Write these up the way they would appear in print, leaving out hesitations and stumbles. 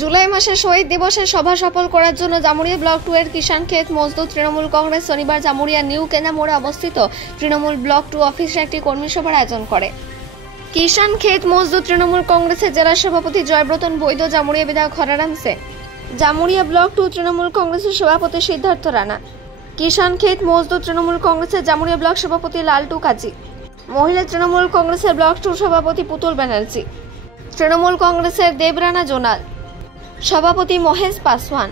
জুলাই মাসে শহীদ দিবসের সভা সফল করার জন্য জামুরিয়া ব্লক 2 এর কিষাণ ক্ষেত মজদুর তৃণমূল কংগ্রেস শনিবার জামুরিয়া নিউ কেনা মোড়ে অবস্থিত তৃণমূল ব্লক 2 অফিসে একটি কর্মী সভার আয়োজন করে। কিষাণ ক্ষেত মজদুর তৃণমূল কংগ্রেসের জেলা সভাপতি জয়ব্রতন বৈদ্য, জামুরিয়া বিধায়ক হরারাম সেন, জামুরিয়া ব্লক 2 তৃণমূল কংগ্রেসের সভাপতি সিদ্ধার্থ রানা, কিষাণ ক্ষেত মজদুর তৃণমূল কংগ্রেসের জামুরিয়া ব্লক সভাপতি লালটু কাজী, মহিলা তৃণমূল কংগ্রেসের ব্লক 2 সভাপতি পুতুল ব্যানার্জি, তৃণমূল কংগ্রেসের দেবরানা জোনাল, সভাপতি মহেশ পাসওয়ান,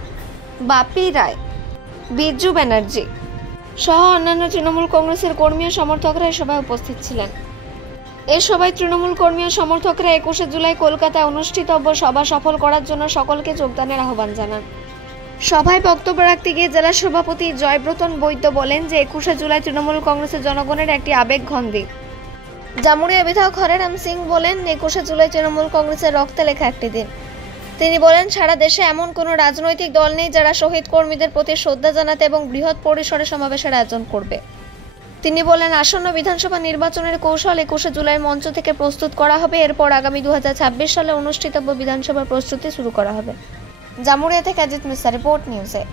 বাপি রায়, বিরজু ব্যানার্জি সহ অন্যান্য তৃণমূল কংগ্রেসের কর্মী ও সমর্থকরা এই সভায় উপস্থিত ছিলেন। এই সভায় তৃণমূল কর্মী ও সমর্থকরা 21 জুলাই কলকাতায় অনুষ্ঠিতব্য সভা সফল করার জন্য সকলকে যোগদানের আহ্বান জানান। সভায় বক্তব্য রাখতে গিয়ে জেলা সভাপতি জয়ব্রতন বৈদ্য বলেন যে 21 জুলাই তৃণমূল কংগ্রেসের জনগণের একটি আবেগঘন দিন। জামুরিয়া বিধায়ক হরেরাম সিং বলেন 21 জুলাই তৃণমূল কংগ্রেসের রক্তে লেখা একটি দিন। তিনি বলেন সারা দেশে এমন কোনো রাজনৈতিক দল নেই যারা শহীদ কর্মীদের প্রতি শ্রদ্ধা জানাতে এবং বৃহৎ পরিসরে সমাবেশের আয়োজন করবে। তিনি বলেন আসন্ন বিধানসভা নির্বাচনের কৌশল 21 জুলাই মঞ্চ থেকে প্রস্তুত করা হবে, এরপর আগামী 2026 সালে অনুষ্ঠিতব্য বিধানসভার প্রস্তুতি শুরু করা হবে। জামুরিয়া থেকে অজিত মিশ্রা, রিপোর্ট নিউজে।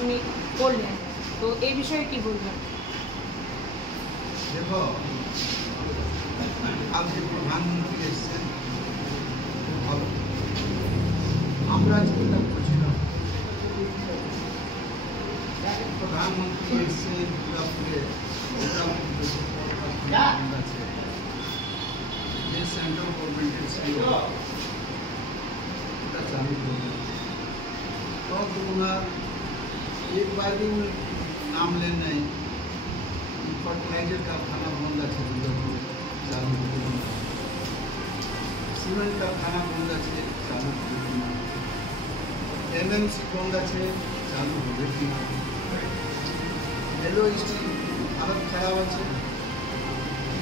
শুনি করলেন, তো এই বিষয়ে কি বলবেন? দেখো, আজকে প্রধানমন্ত্রী এসেছেন, ভালো। আমরা চিন্তা করছিলাম প্রধানমন্ত্রী এসছে দুর্গাপুরে, আছে যে সেন্ট্রাল গভর্নমেন্টের ছিল এটা চালু করবে। तो ওনার एक बार भी नाम ले नहीं, फर्टिलाइजर कारखाना बंद আছে দুর্গাপুরে, চালু করবে। সিমেন্ট कारखाना বন্ধ আছে, চালু করবে না। এমএমসি বন্ধ আছে, চালু হবে কি না। येलो स्टील हालत খারাপ আছে,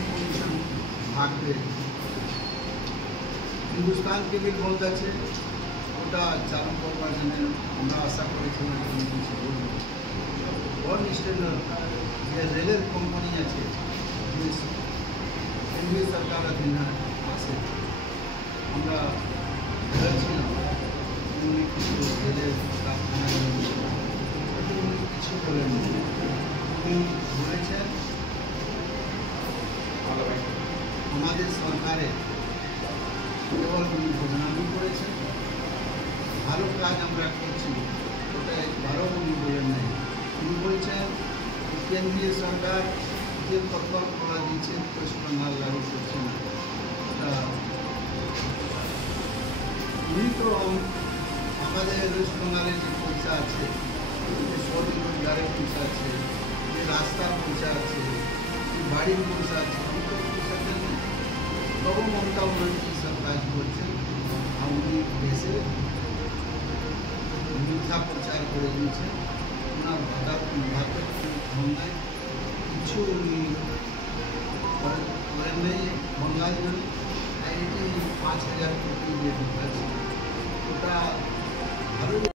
পজিশন ভাগবে। হিন্দুস্তান কেবিল বন্ধ আছে, ওটা চালু করবার জন্য আমরা আশা করেছিলাম কিছু বলব। ওয়ান স্ট্যান্ডার্ড যে রেলের কোম্পানি আছে, কেন্দ্রীয় সরকার অধীন আছে, আমরা বলেছিলাম উনি কিছু রেলের কারখানা উনি কিছু বলেন। উনি বলেছেন আমাদের সরকারে কেবল উনি বদনামি করেছেন, ভালো কাজ আমরা করছি ওটা একবারও উনি বলেন নাই। উনি বলছেন কেন্দ্রীয় সরকার যে প্রকল্পগুলো দিচ্ছে পশ্চিমবঙ্গ লাগু করছে না। ওটা উনি তো আমাদের ওয়েস্ট বেঙ্গলের যে পয়সা আছে, যে স্বর্ণ রোজগারের পয়সা আছে, যে রাস্তার পয়সা আছে, যে বাড়ির পয়সা আছে, উনি তো পয়সা দেন না। তবু মমতা ব্যানার্জি সব কাজ করছেন। উনি দেশে মিথ্যা প্রচার করে দিয়েছেন। ওনার ভাতের গঙ্গায় কিছু উনি করেন নেই গঙ্গার জন্য। এটি 5,000 কোটি যে ঢুকাচ্ছে